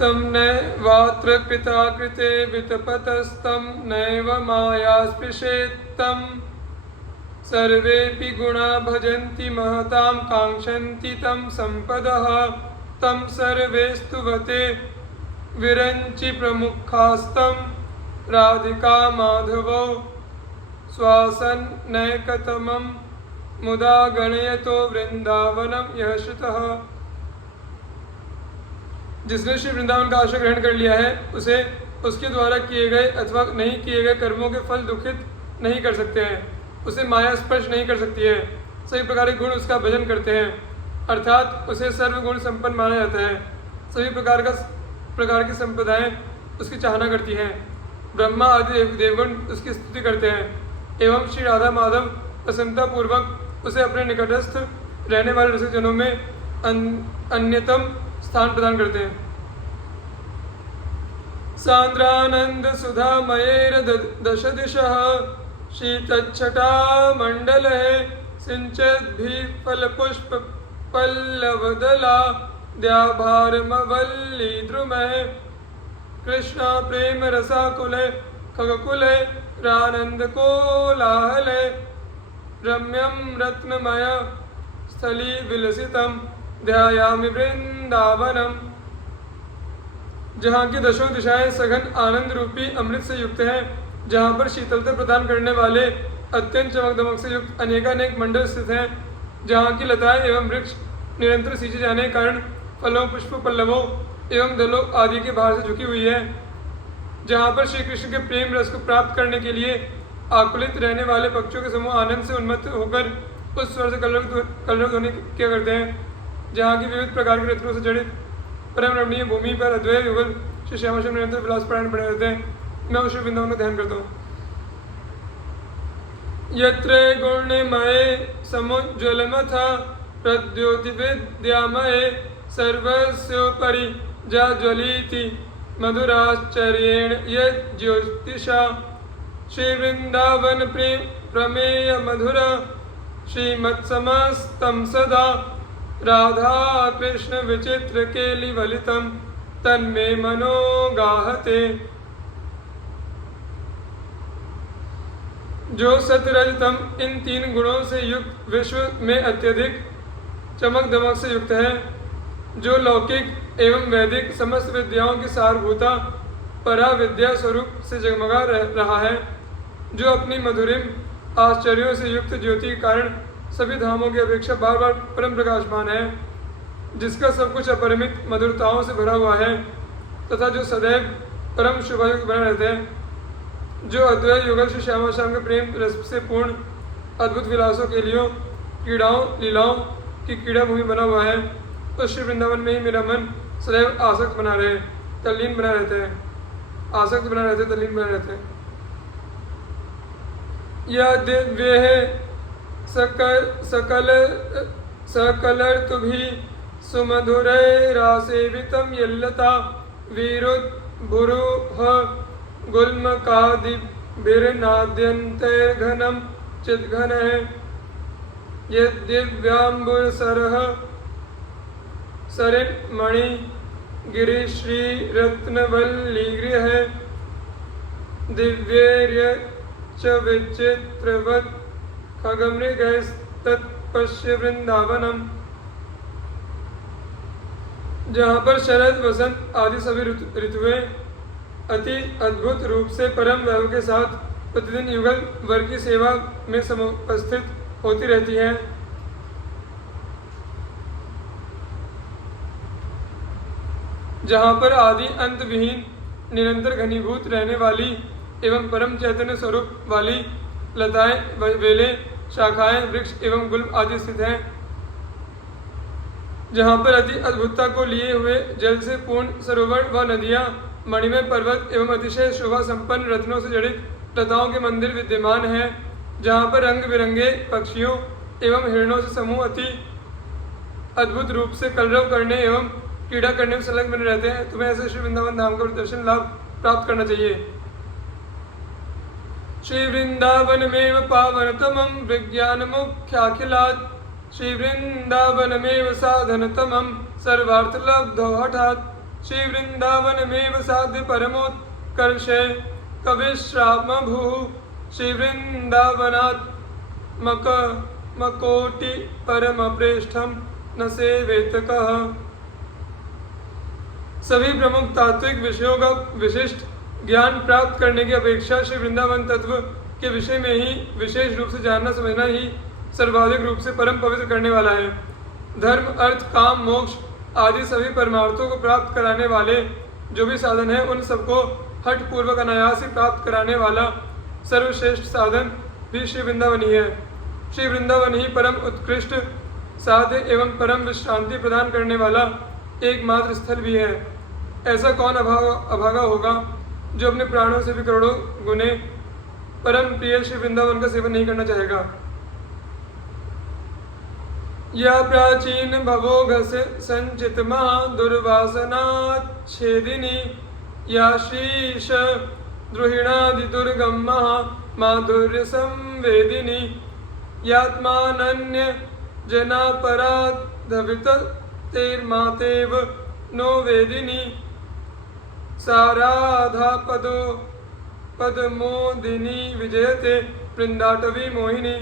तम नैवात्र कृताकृते वितपतस्तं नैव माया स्पृशेत्तम् सर्वेऽपि गुणा भजन्ति महतां काङ्क्षन्ति तं सम्पदः तं सर्वे स्तुवते विरञ्चि प्रमुखास्तं राधिका माधवौ श्वासन्नैकतमं मुदा गणयतो वृंदावनम यह श्रुतः। जिसने श्री वृंदावन का आश्रय ग्रहण कर लिया है उसे उसके द्वारा किए गए अथवा नहीं किए गए कर्मों के फल दुखित नहीं कर सकते हैं, उसे माया स्पर्श नहीं कर सकती है, सभी प्रकार के गुण उसका भजन करते हैं, अर्थात उसे सर्वगुण संपन्न माना जाता है, सभी प्रकार की संप्रदाएं उसकी चाहना करती हैं, ब्रह्मा आदि देवगुण उसकी स्तुति करते हैं एवं श्री राधा माधव प्रसन्नता पूर्वक उसे अपने निकटस्थ रहने वाले रसिक जनों में अन्यतम स्थान प्रदान करते हैं। सांद्रानंद सुधामयेर दश दिशः शीतच्छटा मंडल है सिंचत भी फल पुष्प पल्लवदला द्याभारमवल्ली द्रुमः कृष्णा प्रेम रसाकुले खगकुले रानंद कोलाहले रम्यं रत्नमय स्थली विलसितम ध्यायामि वृंदावनम। जहाँ की दशों दिशाएं सघन आनंद रूपी अमृत से युक्त हैं, जहाँ पर शीतलता प्रदान करने वाले अत्यंत चमक दमक से युक्त अनेकानेक मंडल स्थित हैं, जहाँ की लताएं एवं वृक्ष निरंतर सींचे जाने के कारण फलों पुष्प पल्लवों एवं दलों आदि के बाहर से झुकी हुई है, जहाँ पर श्री कृष्ण के प्रेम रस को प्राप्त करने के लिए आकुलित रहने वाले पक्षियों के समूह आनंद से उन्मत्त होकर उस स्वर से कलरव ध्वनि किया करते हैं, जहाँ की विविध प्रकार के रत्नों से जड़ित परम रमणीय भूमि पर अद्वैत युगल श्री श्यामाश्रम निरंतर विलास पारायण बने रहते हैं। मैं उस श्री वृंदावन का ध्यान करता हूँ। यत्र गुणमये समुज्ज्वलमथा प्रद्योति विद्यामये सर्वस्योपरि जाज्वलीति मधुराश्चर्येण यज्ज्योतिषा श्री वृंदावन प्रेम प्रमेय मधुर श्रीमत्समस्तं सदा राधा कृष्ण विचित्र केलिवलितं तन्मे मनो गाहते। जो सतरजतम इन तीन गुणों से युक्त विश्व में अत्यधिक चमक दमक से युक्त है, जो लौकिक एवं वैदिक समस्त विद्याओं की सारभूता परा विद्या स्वरूप से जगमगा रहा है, जो अपनी मधुरिम आश्चर्यों से युक्त ज्योति के कारण सभी धामों की अपेक्षा बार बार परम प्रकाशमान है, जिसका सब कुछ अपरिमित मधुरताओं से भरा हुआ है तथा जो सदैव परम शुभायुक्त बना रहते हैं, जो अद्वैत युगल श्री श्यामा श्याम के प्रेम रस से पूर्ण अद्भुत विलासों के लिए क्रीड़ाओं लीलाओं की क्रीड़ा भूमि बना हुआ है, तो श्री वृंदावन में ही मेरा मन सदैव आसक्त बना रहे, तल्लीन बना रहते हैं, आसक्त बना रहते, तल्लीन बना रहते हैं। यह दिव्य है सकलर्तुभिः सुमधुरैरासेवितं यल्लता विरुद्भुरुः गुल्मकादिभिर्नाद्यन्तैर्घनं चिद्घनः यद्दिव्याम्बुरसरः सरिन्मणि गिरिश्रीरत्नवल्लीगृह दिव्यैर्य च विचित्रवत् खगमृगस्तत्पश्य वृंदावनम। जहाँ पर शरद वसंत आदि सभी ऋतुएं अति अद्भुत रूप से परम वैभव के साथ प्रतिदिन युगल वर की सेवा में समुपस्थित होती रहती हैं, जहाँ पर आदि अंत विहीन निरंतर घनीभूत रहने वाली एवं परम चैतन्य स्वरूप वाली लताएं वेले शाखाएं वृक्ष एवं गुल्म आदि स्थित हैं, जहाँ पर अति अद्भुतता को लिए हुए जल से पूर्ण सरोवर व नदियाँ मणिमय पर्वत एवं अतिशय शोभा संपन्न रत्नों से जड़ित लताओं के मंदिर विद्यमान हैं, जहाँ पर रंग बिरंगे पक्षियों एवं हिरणों से समूह अति अद्भुत रूप से कलरव करने एवं क्रीड़ा करने में संलग्न बने रहते हैं। तुम्हें ऐसे श्री वृंदावन धाम का दर्शन लाभ प्राप्त करना चाहिए। श्री वृंदावनमेव पावनतमं विज्ञानमुख्याखिलात् श्री वृंदावनमेव साधनतमं सर्वार्थलब्धौ हठात् श्री वृंदावनमेव साध्य परमोत्कर्षे कविश्रामभूः श्री वृंदावनात्मकमकोटि परमप्रेष्ठम न सेवेत कः। सभी प्रमुख तात्विक विषयों का विशिष्ट ज्ञान प्राप्त करने की अपेक्षा श्री वृंदावन तत्व के विषय में ही विशेष रूप से जानना समझना ही सर्वाधिक रूप से परम पवित्र करने वाला है। धर्म, अर्थ, काम, मोक्ष आदि सभी परमार्थों को प्राप्त कराने वाले जो भी साधन है, उन सबको हठ पूर्वक अनायास ही प्राप्त कराने वाला सर्वश्रेष्ठ साधन भी श्री वृंदावन ही है। श्री वृंदावन ही परम उत्कृष्ट साध्य एवं परम विश्रांति प्रदान करने वाला एकमात्र स्थल भी है। ऐसा कौन अभागा होगा जो अपने प्राणों से भी करोड़ों गुने परम प्रिय श्री वृंदावन का सेवन नहीं करना चाहेगा। या प्राचीन भवोघस संचित दुर्वासना छेदिनी या शीश द्रुहिणादि दुर्गम माधुर्य संवेदिनी यात्मानन्य जनापराधवित तेर्मातेव नो वेदिनी साराधा पदमोदिनी विजयते वृंदाटवी मोहिनी।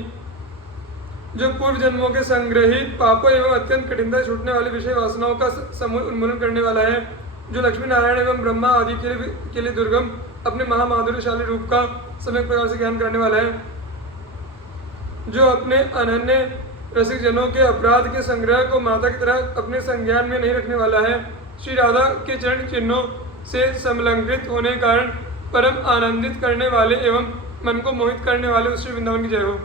जो पूर्व जन्मों के संग्रहित पापों एवं अत्यंत कठिनता छूटने वाली विषय वासनाओं का समूल उन्मूलन करने वाला है, जो लक्ष्मी नारायण एवं ब्रह्मा आदि के लिए दुर्गम अपने महामाधुर्यशाली रूप का सम्यक प्रकार से ज्ञान करने वाला है, जो अपने अनन्य रसिक जनों के अपराध के संग्रह को माता की तरह अपने संज्ञान में नहीं रखने वाला है, श्री राधा के चरण चिन्हों से समलंकृत होने के कारण परम आनंदित करने वाले एवं मन को मोहित करने वाले उस श्री वृंदावन की जय हो।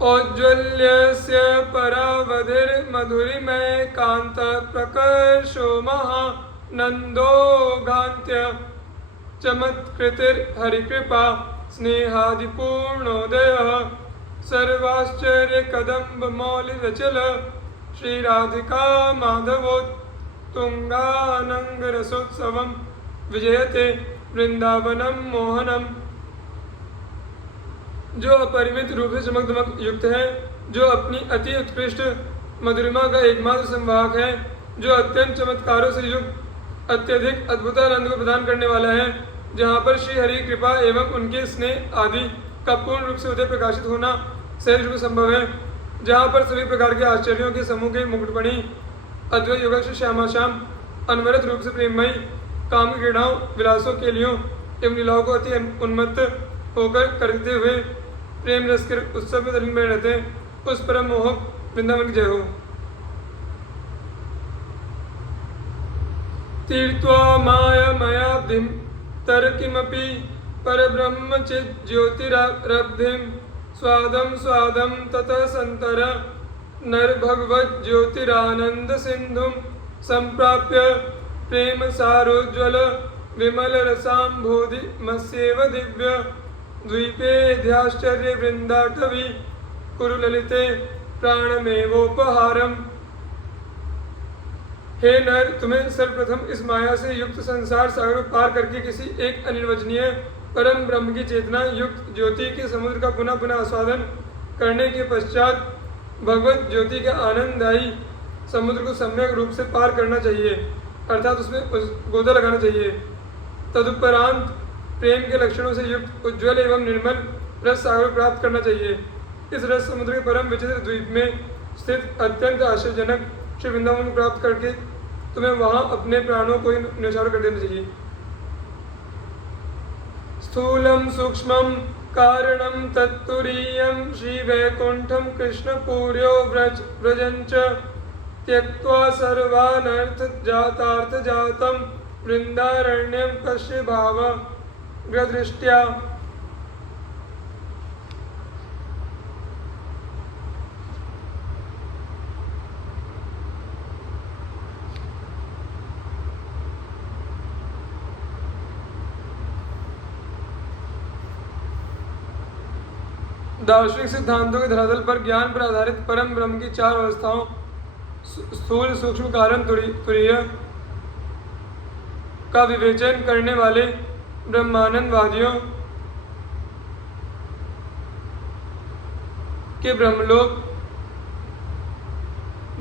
औज्ज्वल्यस्य परावधिर मधुरिमय कांत प्रकर्षो महानंदो घान्त्य चमत्कृतिर हरिकृपा स्नेहादिपूर्णोदयः सर्वाश्चर्य कदम्ब मौलिरचल श्री राधिका माधवोत्तुंगानंग रसोत्सवम विजयते वृंदावनम मोहनम। जो अपरिमित रूप से चमक दमक युक्त है, जो अपनी अति उत्कृष्ट मधुरिमा का एकमात्र संवाहक है, जो अत्यंत चमत्कारों से युक्त अत्यधिक अद्भुतानंद को प्रदान करने वाला है, जहाँ पर श्री हरि कृपा एवं उनके स्नेह आदि का पूर्ण रूप से उदय प्रकाशित होना सहज रूप संभव है, जहाँ पर सभी प्रकार के आश्चर्यों के समूह के मुकुटमणि अद्वैत युगल श्यामाश्याम अनवरत रूप से प्रेममयी काम क्रीड़ाओं विलासों के लियों एवं लीलाओं को अति उन्मत्त होकर करते हुए प्रेम रस के उत्सव में तल्लीन बने रहते हैं, उस परम मोहक वृंदावन की जय हो। तीर्थ्वा मायामयाब्धिं तरकिमपि परब्रह्म चित् ज्योतिरब्धिं स्वादं स्वादं ततः संतर नर भगवत ज्योतिरानंद सिंधुं संप्राप्य प्रेम सारोज्वल विमल रसाम्भोधि मस्येव दिव्य द्वीपेध्याश्चर्य वृंदाटवी कुरुललिते प्राणमेवोपहारम। हे नर, तुम्हें सर्वप्रथम इस माया से युक्त संसार सागर को पार करके किसी एक अनिर्वचनीय परम ब्रह्म की चेतना युक्त ज्योति के समुद्र का पुनः पुनः आस्वादन करने के पश्चात भगवत ज्योति के आनंददायी समुद्र को सम्यक रूप से पार करना चाहिए, अर्थात उसमें गोता लगाना चाहिए। तदुपरांत प्रेम के लक्षणों से युक्त उज्ज्वल एवं निर्मल रस सागर प्राप्त करना चाहिए। इस रस समुद्र के परम विचित्र द्वीप में स्थित अत्यंत आश्चर्यजनक श्री वृंदावन को प्राप्त करके तुम्हें वहां अपने प्राणों को न्यौछावर कर देना चाहिए। स्थूलम सूक्ष्मम कारणम तत्तुरीयम श्री वैकुंठम कृष्णपुर्यो व्रजंच त्यक्त्वा सर्वानर्थ जातार्थ जातम वृंदारण्यम पश्य भाव दृष्टया। दार्शनिक सिद्धांतों के धरातल पर ज्ञान पर आधारित परम ब्रह्म की चार अवस्थाओं स्थूल सूक्ष्म कारण तुरीय का विवेचन करने वाले ब्रह्मानंदवादियों के ब्रह्मलोक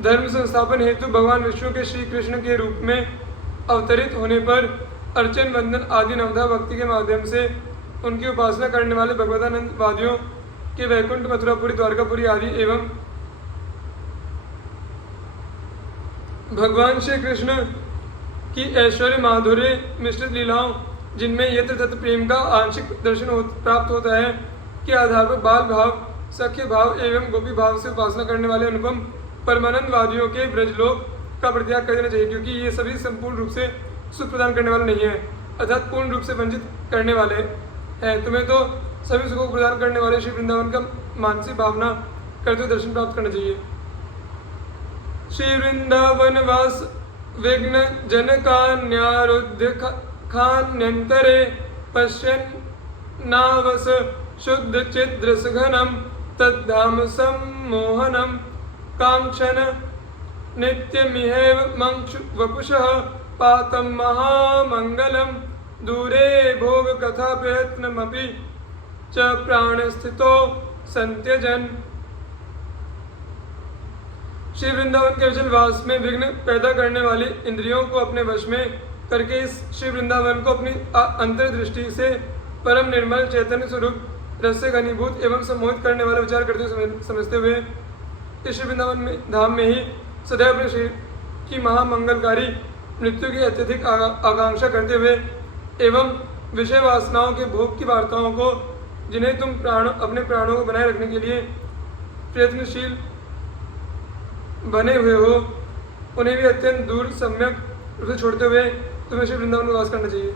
धर्म संस्थापन हेतु भगवान विष्णु के श्री कृष्ण के रूप में अवतरित होने पर अर्चन वंदन आदि नवधा भक्ति के माध्यम से उनकी उपासना करने वाले भगवतानंद वादियों के वैकुंठ मथुरापुरी द्वारकापुरी आदि एवं भगवान श्री कृष्ण की ऐश्वर्य माधुर्य मिश्रित लीलाओं जिनमें यत्र तत्र प्रेम का आंशिक दर्शन प्राप्त होता है के आधार पर बाल भाव सख्य भाव एवं गोपी भाव से उपासना करने वाले अनुपम परमानंद वादियों के ब्रजलोक का परित्याग कर देना चाहिए, क्योंकि ये सभी संपूर्ण रूप से सुख प्रदान करने वाले नहीं है, अर्थात पूर्ण रूप से वंचित करने वाले हैं। तुम्हें तो सभी सुखों को प्रदान करने वाले श्री वृंदावन का मानसिक भावना करते हुए दर्शन प्राप्त करना चाहिए। श्री वृंदावन वास विघ्न जनकान्यारुद्ध खान्यंतरे पश्यन् नावस शुद्ध चिद्र सुघनम तद्धाम सम्मोहनम कांक्षन नित्यमिहेव मंक्षु वपुषः पातं महामंगलम दूरे भोग कथा प्रयत्नमपि च प्राणस्थितो संत्यजन। श्री वृंदावन के विचल वास में विघ्न पैदा करने वाली इंद्रियों को अपने वश में करके इस श्री वृंदावन को अपनी अंतर्दृष्टि से परम निर्मल चैतन्य स्वरूप रस से घनीभूत एवं सम्मोहित करने वाला विचार करते हुए समझते हुए इस श्री वृंदावन में धाम में ही सदैव अपने श्री की महामंगलकारी मृत्यु की अत्यधिक आकांक्षा करते हुए एवं विषय वासनाओं के भोग की वार्ताओं को जिन्हें तुम अपने प्राणों को बनाए रखने के लिए प्रयत्नशील बने हुए हो, उन्हें भी अत्यंत दूर सम्यक रूप से छोड़ते हुए तुम्हें श्री वृंदावन में वास करना चाहिए।